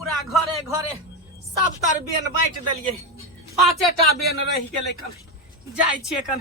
पूरा घरे घरे सब तर बेन बांट दिलिए। 5टा बेन रह गए। कल जाय छिए कन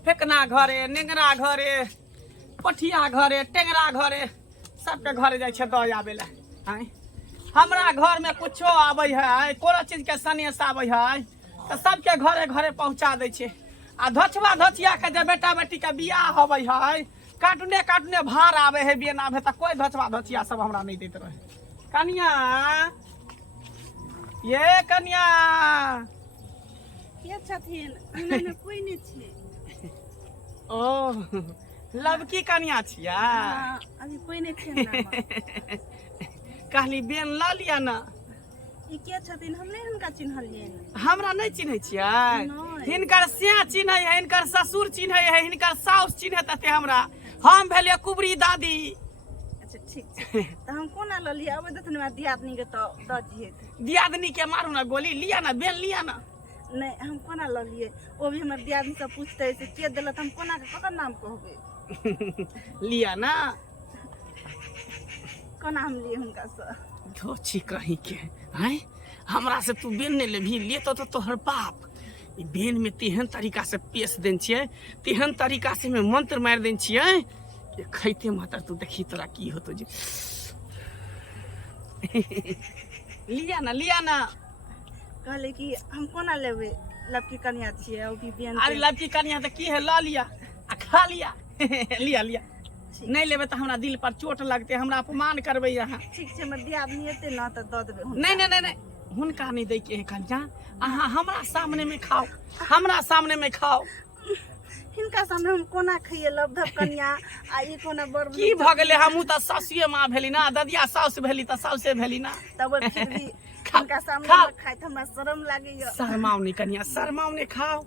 फेकना घरे, नेंगरा घरे, पठिया घरे, टेंगरा घरे, सबके घरे जाय छे दऽ आबे ला। हमरा घर में कुछो आवे है, कोनो चीज के सनेस आवे है तो सबके घरे घरे पहुंचा दे छे। आ धोचवा धोचिया के जब बेटा बेटी के बियाह होवे है, काटने काटने भार आवे है, बेन आवे तो कोई धोचवा धोचिया सब हमरा नहीं देते रहे। कन्या ये कन्या के छथिन? अंगना में कोई नहीं छे। ओ लबकी कन्या छिया? हां अभी कोई नहीं छे ना। कहली बेन ला लिया ना। ई के छथिन? हम नहीं हुनका चिन्हलिए। हमरा नहीं चिन्है छियै? हिनकर सिया चिन्है है, हिनकर ससुर चिन्है है, हिनकर साउस चिन्है तते हमरा। हम भेलिए कुबरी दादी। अच्छा ठीक छै त हम कोना ल लिया? अब दतन में दियादनी के त द दिए। दियादनी के मारू ना गोली, लिया ना बेन लिया ना। नहीं हम कोना ल लिए? ओ भी हमर दियादनी से पूछते से के देलत, हम कोना के ककर नाम कहबे? लिया ना। कोना हम लिए हुनका से? धोची कहीं के हैं? हमरा से तू बेन नहीं लेभी, ले तो तोहर बाप। ई बेन में तेहन तरीका से पेश देन छियै, तेहन तरीका से में मंत्र मार देन छियै कि खैते मातर तू देखी तोरा की होतो जी। लिया ना, लिया ना। कहले कि हम कोना लेबे? लड़की कन्या छिए, ओ भी बेन। अरे लड़की कन्या तो की है, ला लिया आ खा लिया। लिया लिया। नहीं लेबे तो हमरा दिल पर चोट लगते, हमरा अपमान करबे यहाँ। ठीक छै हमर दियादनी एते ना त द देबे। नहीं नहीं नहीं नहीं, हुनका नहीं दै के है कन्या। अहाँ हमरा सामने में खाओ, हमरा सामने में खाओ। हिनका सामने हम कोना खइए? लबधब कन्या आ ई कोना बड़ की भ गेले? हमहू त सासुए माँ भेली ना, ददिया साउस भेली त साउसे भेली ना। तब फिर भी हिनका सामने खाओ। में खाइत हमरा शर्म लागैया। शर्माओ नहीं कन्या, शर्माओ नहीं, खाओ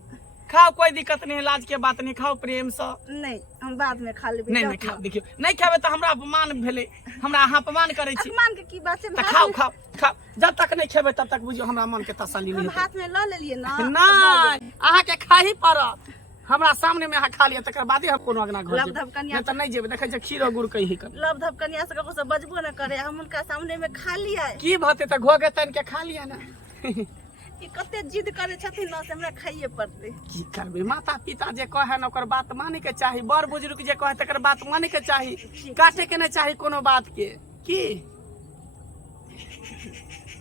खाओ, कोई दिक्कत नहीं है, लाज के बात नहीं, खाओ प्रेम से। नहीं हम बाद में खा लेबे। नहीं नहीं खाओ, देखियो नहीं खाबे तो हमरा अपमान भेले, हमरा अहाँ अपमान करे छी। अपमान के की बात छै? त खाओ खाओ खाओ, जब तक नहीं खेबे तब तक बुझियो हमरा मन के तसल्ली हम नहीं। हाथ में ल लेलिए ना। नहीं अहाँ के खा ही पड़त, हमरा सामने में अहाँ खा लिया तकर बादे हम कोनो अगना घर लबधब कन्या नहीं त नहीं जेबे। देखे छ खीरो गुड़ कही कर लबधब कन्या से ककरो से बजबो न करे, हम उनका सामने में खा लिया। की भते त घोगे तन के खा लिया ना। ई कते जिद करे छथिन ना से हमरा खाइए पड़ते। की करबे? माता पिता जे कहे न ओकर बात माने के चाही, बड़ बुजुर्ग जे कहे तकर बात माने के चाही, काटे के नहीं चाही कोनो बात के। की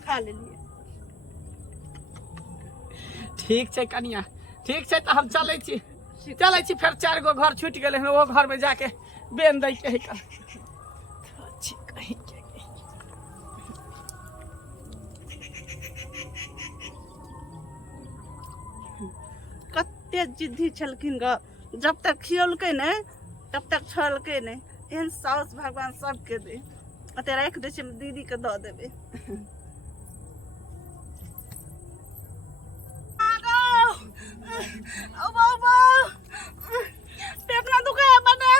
खा लेलिए। ठीक छै कन्या, ठीक छै त हम चलै छी, चलै छी। फिर 4 गो घर छूट गेले हैं, वो घर में जाके बेन दै के है कल। कते जिद्दी छलखिन ग, जब तक खियलकै ने तब तक छोड़लकै ने। एहन साउस भगवान सबके दे, अते राख दे छै दीदी के द देबे। पेट ना दुखाय बने।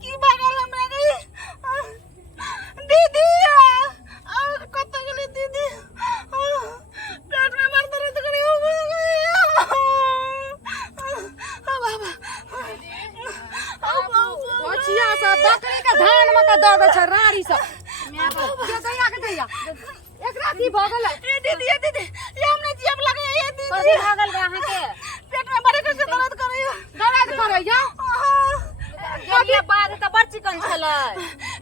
की भगल हमरा गई दीदी? कत गेली दीदी? पेट में बड़ दर्द करे हो ओछिया से बकरी के धान में के दऽ दे छ राड़ी से। मैं के दैया के दैया एकरा की भगल है? ए दीदी ये हमने जियब लगे ये दीदी। कथी भगल बा अहाँ के? पेट में बड़े कैसे दर्द करे हो? दर्द करे या? गेलिए बाद त बड़ चिकन छलै।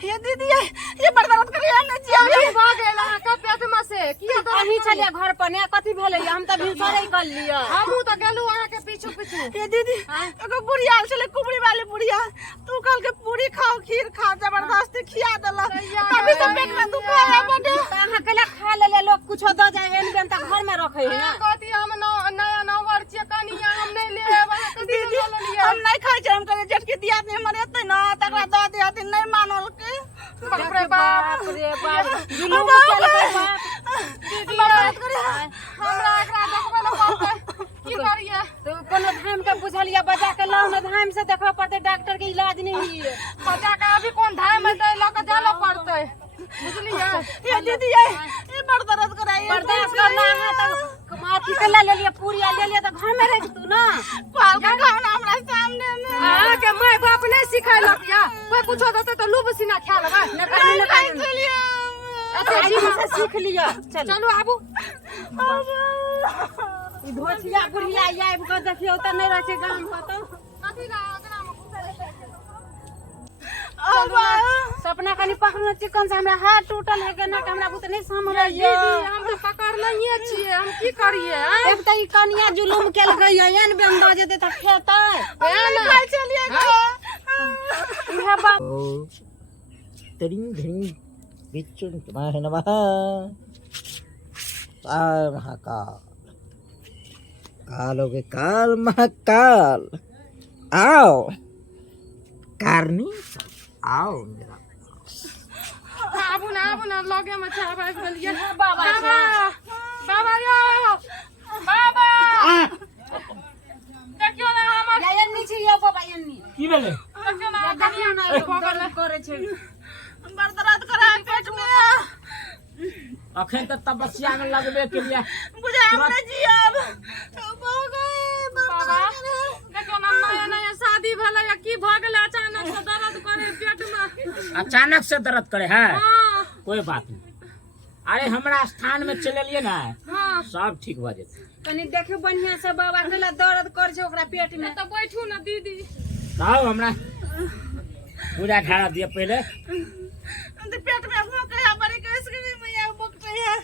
ये दीदी ये बड़ दर्द करे हमने जियब। नहीं भगल अहाँ के पेट में से की तो अही छलिए घर पर ने कथी भेलै? हम त भिनसरे कर लिया। हमहू त गेलू अहाँ के पीछू पीछू। ये दीदी एगो बुढ़िया चले कुबड़ी वाली बुढ़िया, तू कल के पूरी खाओ खीर खाओ, जबरदस्ती खिया देला तभी से पेट में दुखाया बड़े। अहाँ के खा ले लोग कुछो द जाए एन बेन त घर में रखे है ना। कथी हम नया नवर छियै कनिया, हम नहीं ले आबै कथी दीदी ले लिया? हम नहीं खाइ छै, हम करे जेठ के दिया ने हमर एते ना तकरा द दे हथिन, नहीं मानल के। बाप रे बाप जुलूम चल के बाप। दीदी मदद करे हमरा एकरा देखबे न पड़तै, की करिए? तो कोनो धाम के बुझलिया बजा के लाओ ना, धाम से देखबे पड़ते, डॉक्टर के इलाज नहीं है। बच्चा के अभी कोन धाय में दे ल के जालो पड़तै, बुझलिए? ये दीदी ये बड़ दर्द कराई। बर्दाश्त करना है तो अथी के ले लिया पूरी ले लिया तो घर में रह तू ना पाल के खाना हमरा सामने में आ के माय बाप नहीं सिखाइलक या कोई पूछो देते तो लूब सीना खा लेबा न कर अते से सीख लिया चलो आबू ई धोचिया बुढ़िया आइब के देखियो त नहीं रहे गाम पर तो कथी ला अगना में चलो सपना कनी पकड़ना चिकन से हमरा हाथ टूटल है के ना हमरा बुत नहीं समझ दीदी हम तो पकड़ लइए छिए हम की करिए एक त ई कनिया जुलुम केल गई है न बेम द जेते त खेतै खाई चलिए इहा बात तरिंग धरिंग बिचुन तुम्हारे नमः महाकाल कालों के काल महाकाल आओ कारनी आओ मेरा आबू ना लगे में छाबा बोलिए बाबा बाबा यो बाबा देखियो ना हमर या एन्नी छी यो बाबा एन्नी की भेले देखियो ना देखियो ना बगल करे छै बड़ दर्द करे पेट में अखन तक तपस्या में लगबे के लिए बुझा हमने जियब बाबा देखियो ना नया शादी भेलै या की भ गेलै अचानक से दर्द करे पेट में अचानक से दर्द करे है हां कोई बात नहीं अरे हमरा स्थान में चलिए ना हां सब ठीक भ जेतै कनी देखियो बढ़िया से बाबा केला दर्द कर छै ओकरा पेट में त बैठू ना दीदी आओ हमरा पूजा ढारा दिए पहले तो पेट में भूख है बड़ी कैसे के मैया भूख है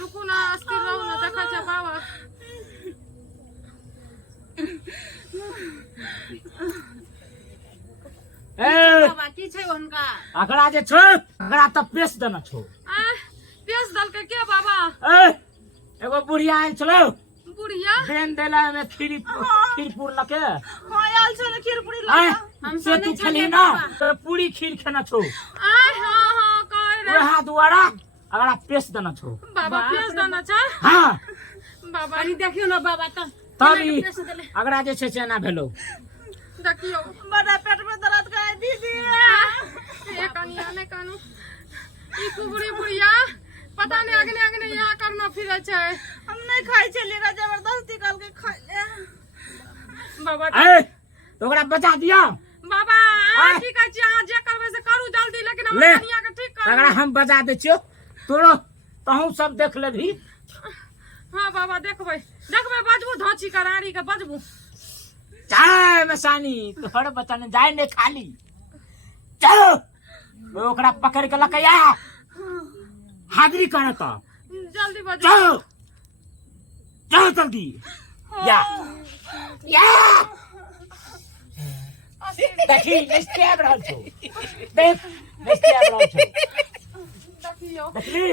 रुकू ना अस्थिर रहू ना देखा छै बाबा ए बाबा की छै हुनका अकड़ा जे छो अकड़ा त पेश देना छो पेश दल के के बाबा ए एगो बुढ़िया आइल छलो बुढ़िया बेन देला में खीरपुर लके हां आल छ न खीर पूरी आय हम से तू खली ना तो पूरी खीर खाना छो हां कह रे वहा दुआरा अगड़ा पेश देना छो बाबा पेश देना छ हां बाबा कनी देखियो ना बाबा त तभी अगड़ा जे छै से ना भेलो देखियो बड़ा पेट में दर्द करे दीदी ये कनिया ने कानू ई कुबड़ी बुढ़िया पता नहीं अगने यहाँ करना फिरे छै हम नहीं खाई चलिएगा जबरदस्ती कल के खाई ले बाबा ए तो ओकरा बचा दिया बाबा की कहै छी अहाँ जे करबै से करू जल्दी लेकिन हम ले कनिया के ठीक कर अगड़ा हम बजा दे छियो तोरो तहू सब देख लेभी हां बाबा देखबै बजबू धोची करारी के बजबू चाय मसानी तोहर बच्चा ने जाए ने खाली चलो वो ओकरा पकड़ के लकया हाजिरी करत जल्दी बजबू चलो चलो जल्दी या देखी स्टेप रहल छो देख स्टेप रहल छो देखियो देखली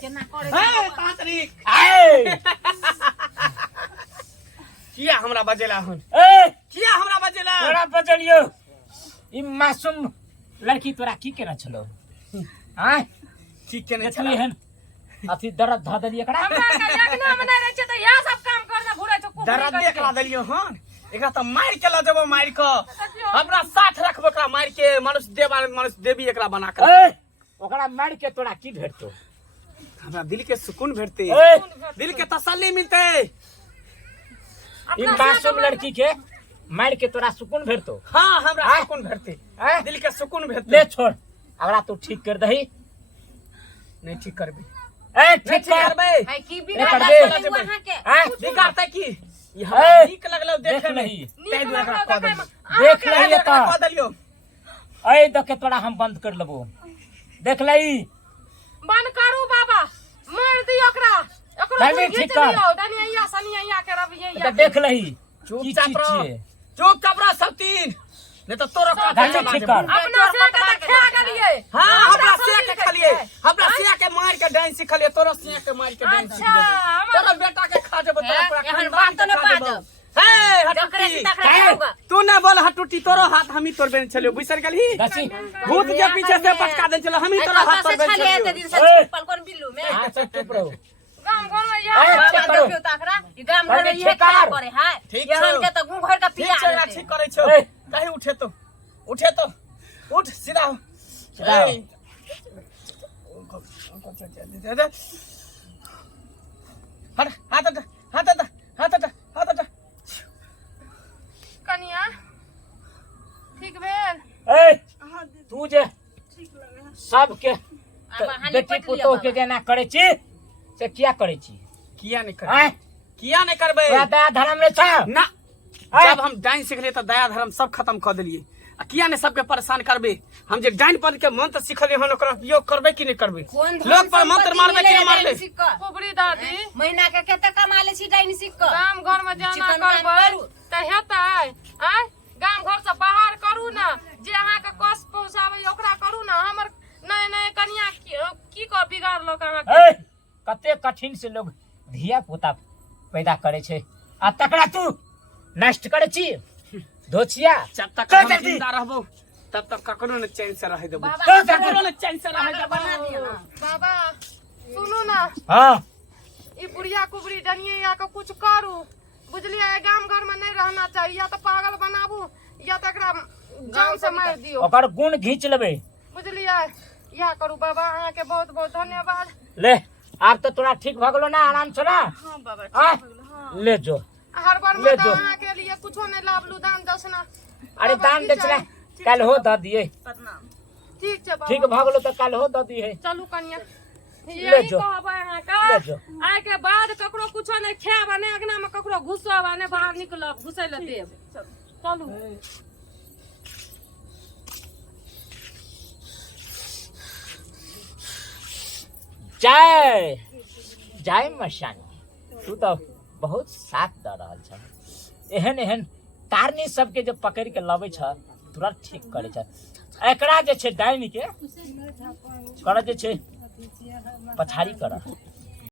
केना करे हे तांत्रिक ए किया हमरा बजेला हन ए किया हमरा बजेला तोरा बजलियो ई मासूम लड़की तोरा की केना छलो हां ठीक केने देखली हन अथी दर्द ध देली एकरा हमरा के यज्ञ में नहीं रहे छै त यह सब काम करना भुरै छ कुबड़ी दर्द देखला देलियो हन एकरा त मार के ल देबो मार के हमरा साथ रखबो एकरा मार के मनुष्य देवी एकरा बना के ए ओकरा मार के तोरा की भेटतो हमरा दिल के सुकून भेटते ए दिल के तसल्ली मिलते ई मासूम लड़की के मार के तोरा सुकून भेटतो हां हमरा सुकून भेटते हैं? दिल के सुकून भेटते ले छोड़ अगला तू ठीक कर दही नहीं ठीक करबे ए नहीं ठीक कर करबे है की कर बिना दे। वहां के हैं? बिगाड़ते की ई ए, हमरा नीक लगलो देख देखे नहीं नहीं तै दुआरे एकरा कह देलियो देख लही एकरा त कह देलियो ए देख के तोरा हम बंद कर लेबो देख लही बंद करू बाबा मार दियो ओकरा नहीं, ठीक कर। दनिया सनिया के रबिया त देख लही की चुपचाप चीज रहो छिए चुपचाप रह सब तीन नहीं तो तोरा का नहीं, ठीक कर। अपना से के खा गेलिए हां हमरा सिया के खलिए हमरा सिया के मार के डांस सिखलिए तोरा सिया के मार के डांस अच्छा, सिखलिए तोरा बेटा के खा देबो तोरा पूरा एहन खानदान बात तो के नहीं खा देबो हे जकरे हटुटी से तकरा होगा तू न बोल हटुटी तोरो हाथ हम ही तोड़ बेन चलियो बुझर गेली दसी भूत के पीछे से पटका दे चलो हम ही तोरा हाथ तोड़ से बेन छले चलियो दिन से ए। छुपल कोन बिल्लू में हां से चुप रहो गाम घर में ए, यह बाबा ठीक करो। देखियो तकरा ई गाम घर में अरे, ये ठीक कर। करे है ठीक ये छौ। हम के त गुं घर का ठीक पिया छै ना ठीक करे छो ए। कहीं उठे तो उठ सीधा हो सीधा हो। ए, कनिया ठीक भेल ए हाँ दीदी तू जे ठीक लगे सबके बेटी पुतोह के जेना करे छी से किया करे छी किया नहीं कर हैं किया नहीं करबे तोरा दया धर्म रे छ ना हैं? जब हम डाइन सीखलिए तो दया धर्म सब खत्म कर दिलिए आ किया नहीं सबके परेशान करबे हम जे डाइन पद के मंत्र सीखलिए हन ओकरा उपयोग करबे कि नहीं करबे लोग पर मंत्र मारबे कि नहीं मारबे कुबरी दादी महीना के कते कमा ले छी डाइन सिक्क गाम घर में जाना चिकन काम करबै करू। त हेतै आय गाम घर से बाहर करू ना जे अहाँ के कष्ट पहुंचाबै ओकरा करू ना हमर नहीं नहीं कनिया की को बिगाड़ लोग अहाँ के ए कते कठिन से लोग धिया पुता पैदा करे छै आ तकरा तू नष्ट करे छी धोचिया जब तक चल हम जल्दी। जिंदा रहबो तब तक ककरो न चैन से रह देबो चल जल्दी। ककरो न चैन से रह देबो बाबा सुनू ना हाँ ई बुढ़िया कुबरी जनिए या के कुछ करू बुझलिए गाम घर में नहीं रहना चाहिए या तो पागल बनाबू या तो एकरा जान से मार दियो ओकर गुण घींच लेबे बुझलिए या करू बाबा अहाँ के बहुत बहुत धन्यवाद ले आब तो तोरा ठीक भ गेलो ना आराम से ना हाँ बाबा आ? ठीक लगे हाँ ले जो हर बार ले में जो। अहाँ के लिए कुछो नहीं लाभलू दान दक्षिणा अरे बाबा, दान की दक्षिणा चाही? कल हो द दिए प्रणाम ठीक छै बाबा ठीक भ गेलो तो कल हो द दिए चलू कनिया ले यही जो। कहबै अहाँ ले के जो। आइ के बाद ककरो कुछो नहीं खायब आ नहीं अंगना में ककरो घुसब आ नहीं बाहर निकलब घुसै ले देब चलू जय जय मशानी तू तो बहुत साथ द रहल छ एहन एहन कारनी सबके जो पकड़ के लबे छ तुरंत ठीक करे छ एकरा जे छै डाइन के कर जे छै पछाड़ी कर